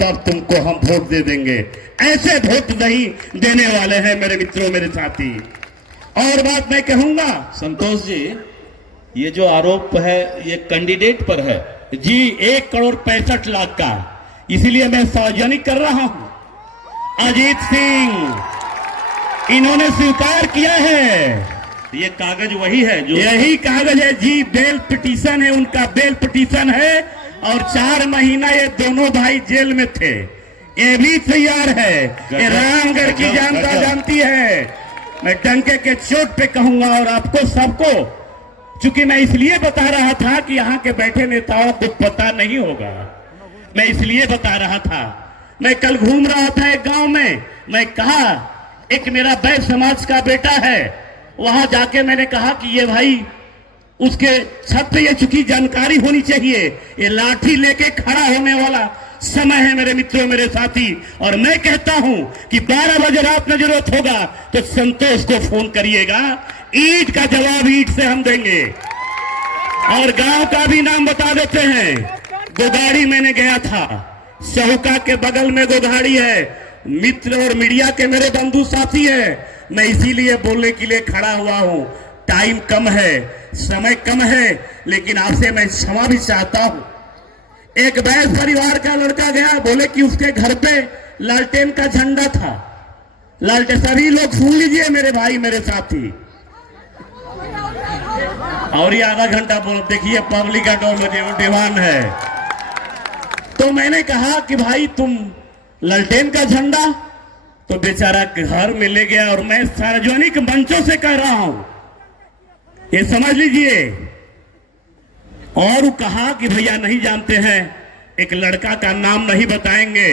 तब तुमको हम वोट दे देंगे। ऐसे वोट नहीं देने वाले हैं मेरे मित्रों, मेरे साथी। और बात मैं कहूंगा, संतोष जी, ये जो आरोप है ये कैंडिडेट पर है जी 1,65,00,000 का, इसीलिए मैं सार्वजनिक कर रहा हूं। अजीत सिंह इन्होंने स्वीकार किया है। ये कागज वही है जो यही कागज है जी, बेल पिटीशन है, उनका बेल पिटीशन है। और 4 महीना ये दोनों भाई जेल में थे। ये भी तैयार है। ये रामगढ़ की जनता जानती है। मैं डंके के चोट पे कहूंगा और आपको सबको, चूंकि मैं इसलिए बता रहा था कि यहाँ के बैठे नेताओं को पता नहीं होगा, मैं इसलिए बता रहा था। मैं कल घूम रहा था एक गांव में, मैं कहा एक मेरा बैठ समाज का बेटा है, वहां जाके मैंने कहा कि ये भाई उसके छत पे ये चुकी जानकारी होनी चाहिए। ये लाठी लेके खड़ा होने वाला समय है मेरे मित्रों, मेरे साथी। और मैं कहता हूं कि 12 बजे रात में जरूरत होगा तो संतोष को फोन करिएगा, ईंट का जवाब ईंट से हम देंगे। और गांव का भी नाम बता देते हैं। गोगाड़ी मैंने गया था, सहुका के बगल में गोगाड़ी है। मित्र और मीडिया के मेरे बंधु साथी है, मैं इसीलिए बोलने के लिए खड़ा हुआ हूं। टाइम कम है, समय कम है, लेकिन आपसे मैं क्षमा भी चाहता हूं। एक बैस परिवार का लड़का गया, बोले कि उसके घर पे लालटेन का झंडा था। लालटेन, सभी लोग सुन लीजिए मेरे भाई, मेरे साथी। और ये आधा घंटा बोल, देखिए पब्लिक का डिमांड है। तो मैंने कहा कि भाई तुम लालटेन का झंडा, तो बेचारा घर में ले गया। और मैं सार्वजनिक मंचों से कह रहा हूं, ये समझ लीजिए। और वो कहा कि भैया नहीं जानते हैं, एक लड़का का नाम नहीं बताएंगे।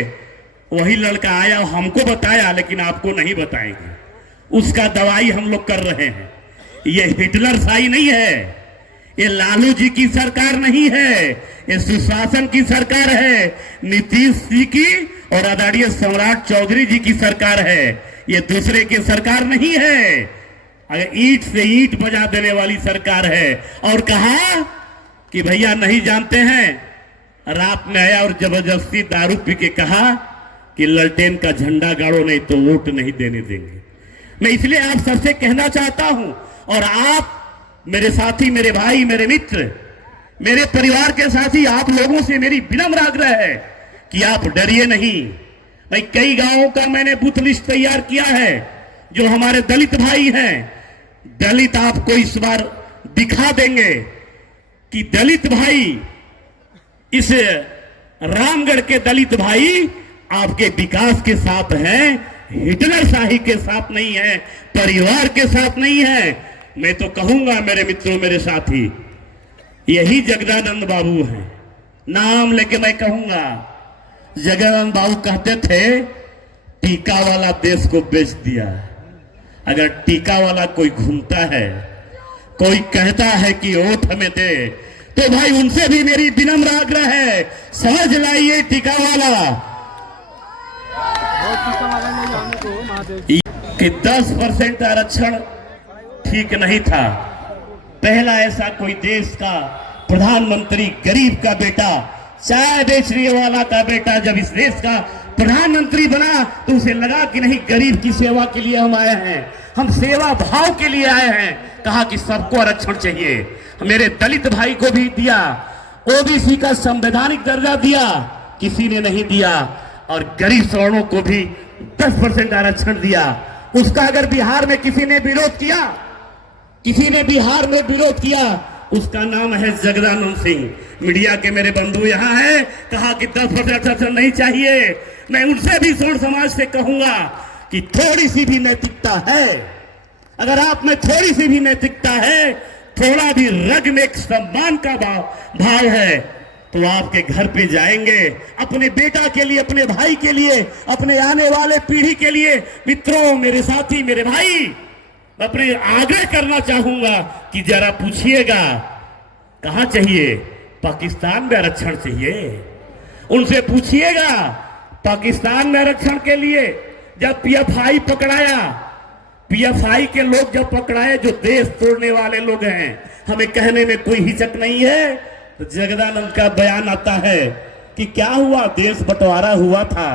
वही लड़का आया, हमको बताया, लेकिन आपको नहीं बताएंगे। उसका दवाई हम लोग कर रहे हैं। ये हिटलर शाही नहीं है, ये लालू जी की सरकार नहीं है, ये सुशासन की सरकार है, नीतीश जी की और आदरणीय सम्राट चौधरी जी की सरकार है। ये दूसरे की सरकार नहीं है। अगर ईंट से ईंट बजा देने वाली सरकार है। और कहा कि भैया नहीं जानते हैं, रात में आया और जबरदस्ती दारू पी के कहा कि लालटेन का झंडा गाड़ो, नहीं तो वोट नहीं देने देंगे। मैं इसलिए आप सबसे कहना चाहता हूं, और आप मेरे साथी, मेरे भाई, मेरे मित्र, मेरे परिवार के साथी, आप लोगों से मेरी विनम्र आग्रह है कि आप डरिए नहीं। भाई कई गांवों का मैंने बूथ लिस्ट तैयार किया है, जो हमारे दलित भाई हैं। दलित आपको इस बार दिखा देंगे कि दलित भाई, इस रामगढ़ के दलित भाई आपके विकास के साथ हैं, हिटलर शाही के साथ नहीं है, परिवार के साथ नहीं है। मैं तो कहूंगा मेरे मित्रों, मेरे साथी, यही जगदानंद बाबू हैं। नाम लेके मैं कहूंगा, जगदानंद बाबू कहते थे टीका वाला देश को बेच दिया। अगर टीका वाला कोई घूमता है, कोई कहता है कि वोट हमें दे, तो भाई उनसे भी मेरी विनम्र आग्रह है, समझ लाइए टीका वाला कि 10% आरक्षण ठीक नहीं था। पहला ऐसा कोई देश का प्रधानमंत्री, गरीब का बेटा, चाय बेचने वाला का बेटा जब इस देश का प्रधानमंत्री बना, तो उसे लगा कि नहीं, गरीब की सेवा के लिए हम आए हैं, हम सेवा भाव के लिए आए हैं। कहा कि सबको आरक्षण चाहिए। मेरे दलित भाई को भी दिया, ओबीसी का संवैधानिक दर्जा दिया, किसी ने नहीं दिया। और गरीब सवर्णों को भी 10% आरक्षण दिया। उसका अगर बिहार में किसी ने विरोध किया, किसी ने बिहार में विरोध किया, उसका नाम है जगदानंद सिंह। मीडिया के मेरे बंधु यहाँ हैं, कहा कि 10% आरक्षण नहीं चाहिए। मैं उनसे भी स्वर्ण समाज से कहूंगा कि थोड़ी सी भी नैतिकता है, अगर आप में थोड़ी सी भी नैतिकता है, थोड़ा भी रग में एक सम्मान का भाव है, तो आपके घर पे जाएंगे, अपने बेटा के लिए, अपने भाई के लिए, अपने आने वाले पीढ़ी के लिए। मित्रों, मेरे साथी, मेरे भाई, अपने आग्रह करना चाहूंगा कि जरा पूछिएगा कहां चाहिए, पाकिस्तान में आरक्षण चाहिए। उनसे पूछिएगा पाकिस्तान में आरक्षण के लिए जब पीएफआई पकड़ाया, पीएफआई के लोग जब पकड़ाए, जो देश तोड़ने वाले लोग हैं, हमें कहने में कोई हिचक नहीं है। तो जगदानंद का बयान आता है कि क्या हुआ, देश बंटवारा हुआ था,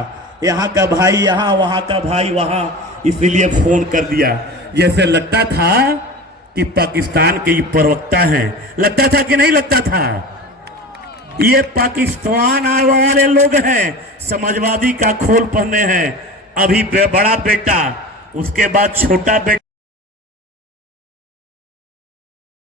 यहाँ का भाई यहाँ, वहां का भाई वहां, इसीलिए फोन कर दिया। जैसे लगता था कि पाकिस्तान के ये प्रवक्ता हैं, लगता था कि नहीं लगता था? ये पाकिस्तान आने वाले लोग हैं, समाजवादी का खोल पहने हैं। अभी बड़ा बेटा, उसके बाद छोटा बेटा।